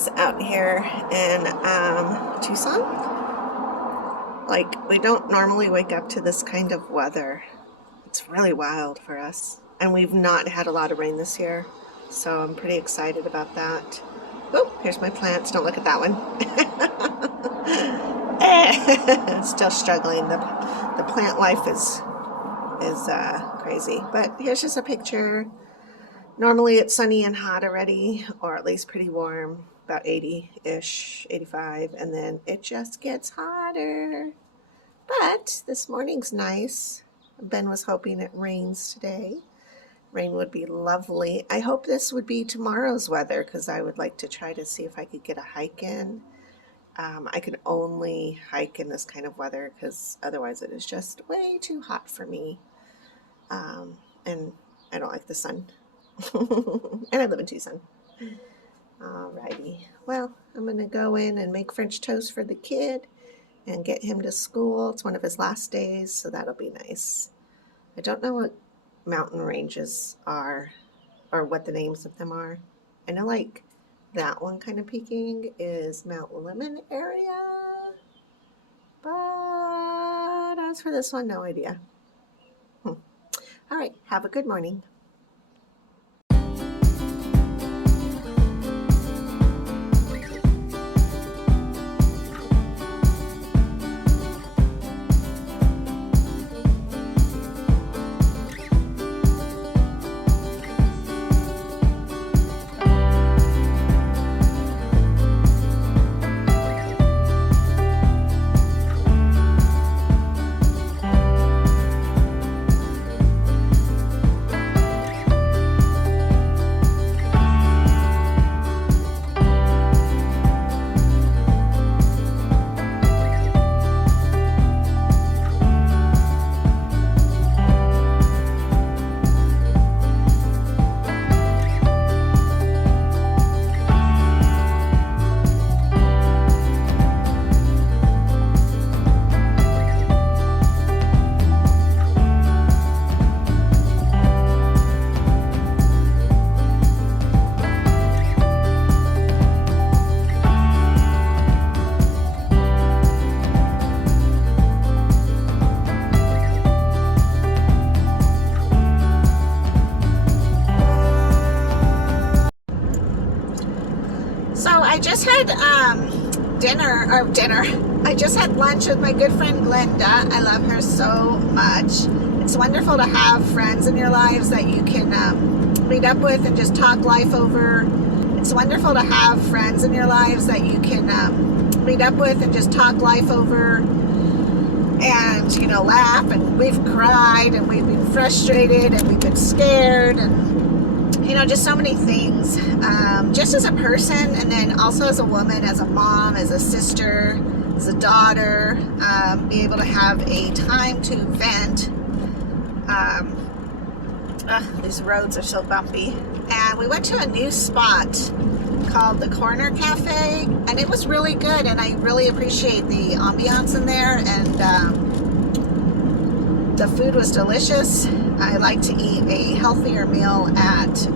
is out here in Tucson. Like, we don't normally wake up to this kind of weather. It's really wild for us. And we've not had a lot of rain this year, so I'm pretty excited about that. Oh, here's my plants. Don't look at that one. Still struggling. The plant life is crazy. But here's just a picture. Normally it's sunny and hot already, or at least pretty warm, about 80-ish, 85, and then it just gets hotter. But this morning's nice. Ben was hoping it rains today. Rain would be lovely. I hope this would be tomorrow's weather because I would like to try to see if I could get a hike in. I can only hike in this kind of weather because otherwise it is just way too hot for me. And I don't like the sun. And I live in Tucson. Alrighty. Well, I'm going to go in and make French toast for the kid and get him to school. It's one of his last days, so that'll be nice. I don't know what mountain ranges are or what the names of them are. I know like that one kind of peaking is Mount Lemon area, but as for this one, no idea. All right, have a good morning. I just had dinner. I just had lunch with my good friend Linda. I love her so much. It's wonderful to have friends in your lives that you can meet up with and just talk life over. It's wonderful to have friends in your lives that you can meet up with and just talk life over and, you know, laugh. And we've cried and we've been frustrated and we've been scared and, you know, just so many things, just as a person and then also as a woman, as a mom, as a sister, as a daughter, be able to have a time to vent. These roads are so bumpy. And we went to a new spot called the Corner Cafe, and it was really good, and I really appreciate the ambiance in there, and the food was delicious. I like to eat a healthier meal at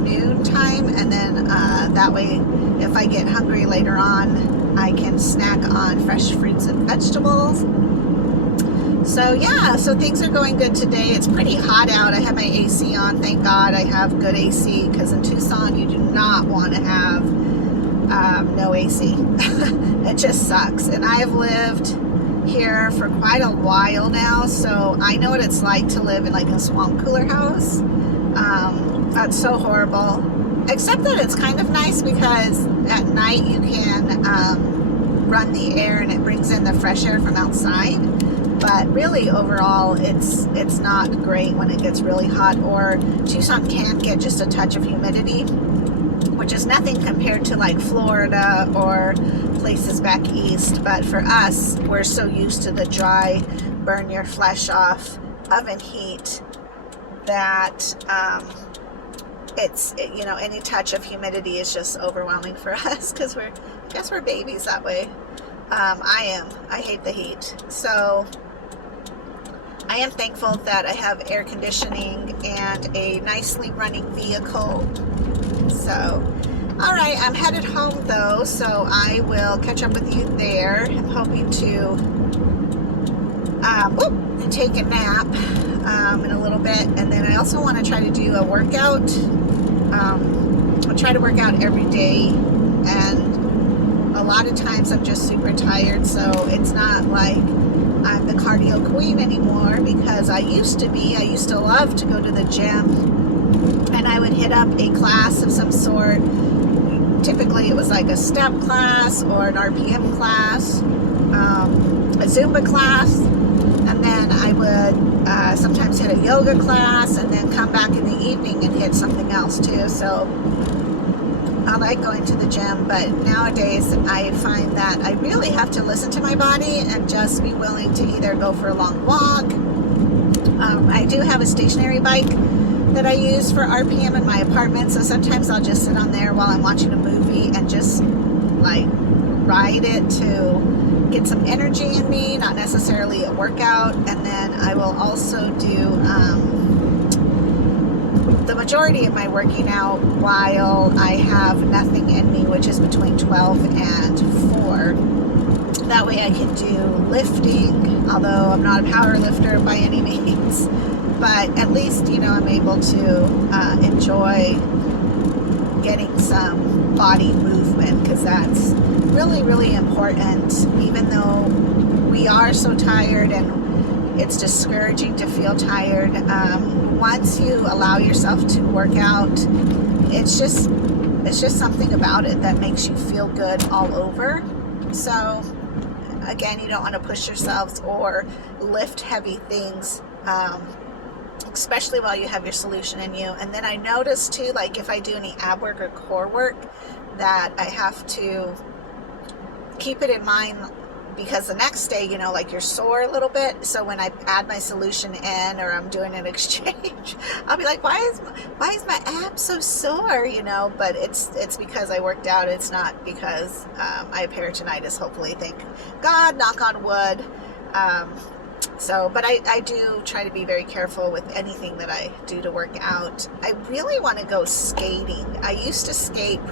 noon time, and then that way if I get hungry later on I can snack on fresh fruits and vegetables. So yeah, so things are going good today. It's pretty hot out. I have my AC on, thank God I have good AC, because in Tucson you do not want to have no AC. It just sucks. And I have lived here for quite a while now, so I know what it's like to live in like a swamp cooler house. That's so horrible, except that it's kind of nice because at night you can run the air and it brings in the fresh air from outside. But really overall it's not great when it gets really hot, or Tucson can get just a touch of humidity, which is nothing compared to like Florida or places back east. But for us, we're so used to the dry, burn your flesh off oven heat that you know, any touch of humidity is just overwhelming for us, because I guess we're babies that way. I hate the heat. So I am thankful that I have air conditioning and a nicely running vehicle. So All right, I'm headed home though, so I will catch up with you there. I'm hoping to take a nap in a little bit, and then I also want to try to do a workout. I try to work out every day, and a lot of times I'm just super tired, so it's not like I'm the cardio queen anymore, because I used to be. I used to love to go to the gym, and I would hit up a class of some sort. Typically it was like a step class or an RPM class, a Zumba class, and then I would sometimes hit a yoga class, and then come back in the evening and hit something else too. So I like going to the gym, but nowadays I find that I really have to listen to my body and just be willing to either go for a long walk. I do have a stationary bike that I use for RPM in my apartment, so sometimes I'll just sit on there while I'm watching a movie and just like ride it to get some energy in me, not necessarily a workout. And then I will also do the majority of my working out while I have nothing in me, which is between 12 and 4. That way I can do lifting, although I'm not a power lifter by any means, but at least, you know, I'm able to enjoy getting some body movement, because that's really, really important. Even though we are so tired and it's discouraging to feel tired, once you allow yourself to work out, it's just something about it that makes you feel good all over. So again, you don't want to push yourselves or lift heavy things, especially while you have your solution in you. And then I notice too, like if I do any ab work or core work, that I have to keep it in mind, because the next day, you know, like you're sore a little bit. So when I add my solution in, or I'm doing an exchange, I'll be like, why is my ab so sore, you know? But it's because I worked out. It's not because I have peritonitis, hopefully, thank God, knock on wood. But I do try to be very careful with anything that I do to work out. I really want to go skating. I used to skate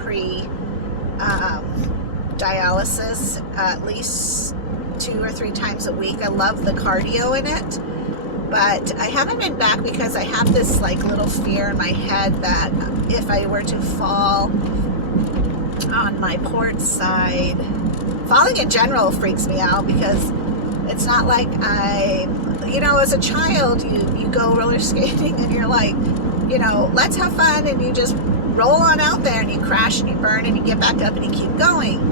dialysis at least 2 or 3 times a week. I love the cardio in it, but I haven't been back because I have this like little fear in my head that if I were to fall on my port side, falling in general freaks me out, because it's not like you know, as a child you go roller skating and you're like, you know, let's have fun, and you just roll on out there and you crash and you burn and you get back up and you keep going.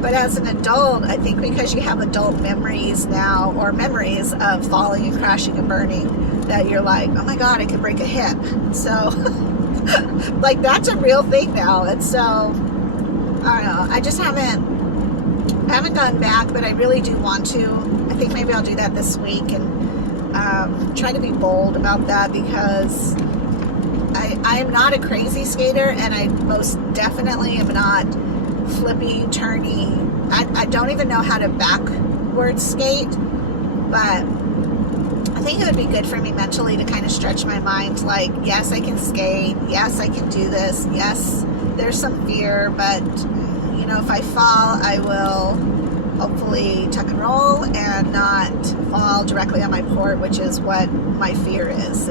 But as an adult, I think because you have adult memories now, or memories of falling and crashing and burning, that you're like, oh my God, I could break a hip. So like that's a real thing now. And so I don't know, I just haven't gone back, but I really do want to. I think maybe I'll do that this week, and try to be bold about that, because I am not a crazy skater, and I most definitely am not flippy, turny. I don't even know how to backward skate, but I think it would be good for me mentally to kind of stretch my mind, like, yes, I can skate, yes, I can do this, yes, there's some fear, but you know, if I fall, I will hopefully tuck and roll and not fall directly on my port, which is what my fear is.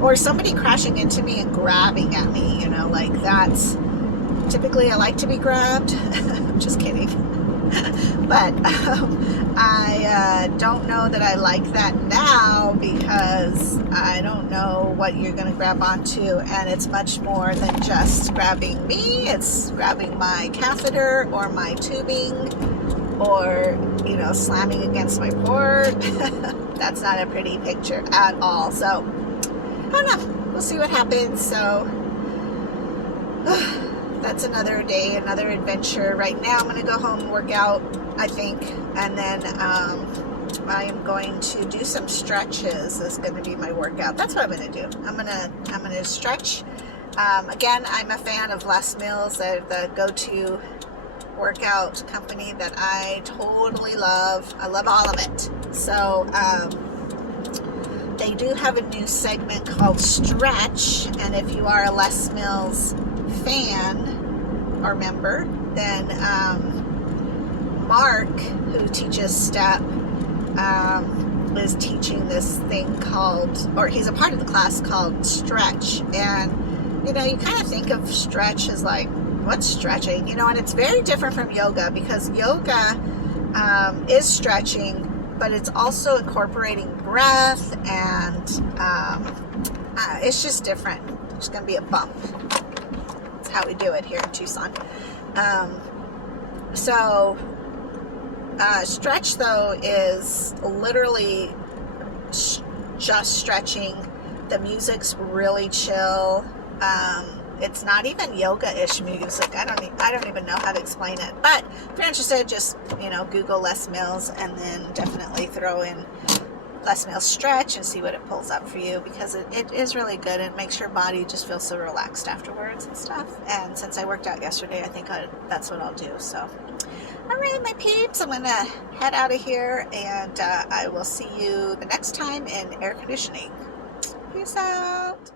Or somebody crashing into me and grabbing at me, you know, like that's typically I like to be grabbed. I'm just kidding. But I don't know that I like that now, because I don't know what you're going to grab onto, and it's much more than just grabbing me. It's grabbing my catheter or my tubing, or, you know, slamming against my port. That's not a pretty picture at all. So I don't know, we'll see what happens. So that's another day, another adventure. Right now I'm going to go home and work out, I think, and then I am going to do some stretches. Is going to be my workout. That's what I'm going to do. I'm going to stretch. Again, I'm a fan of Les Mills. They're the go-to workout company that I totally love. I love all of it. So they do have a new segment called Stretch, and if you are a Les Mills fan, our member. Then Mark, who teaches step, is teaching this thing called, or he's a part of the class called stretch. And you know, you kind of think of stretch as like, what's stretching? You know, and it's very different from yoga, because yoga is stretching, but it's also incorporating breath, and it's just different. There's going to be a bump. That's how we do it here in Tucson. Stretch, though, is literally just stretching. The music's really chill. It's not even yoga-ish music. I don't even know how to explain it. But if you're interested, just, you know, Google Les Mills, and then definitely throw in Les Mills stretch and see what it pulls up for you, because it is really good. It makes your body just feel so relaxed afterwards and stuff. And since I worked out yesterday, I think that's what I'll do. So, all right, my peeps, I'm going to head out of here, and I will see you the next time in air conditioning. Peace out.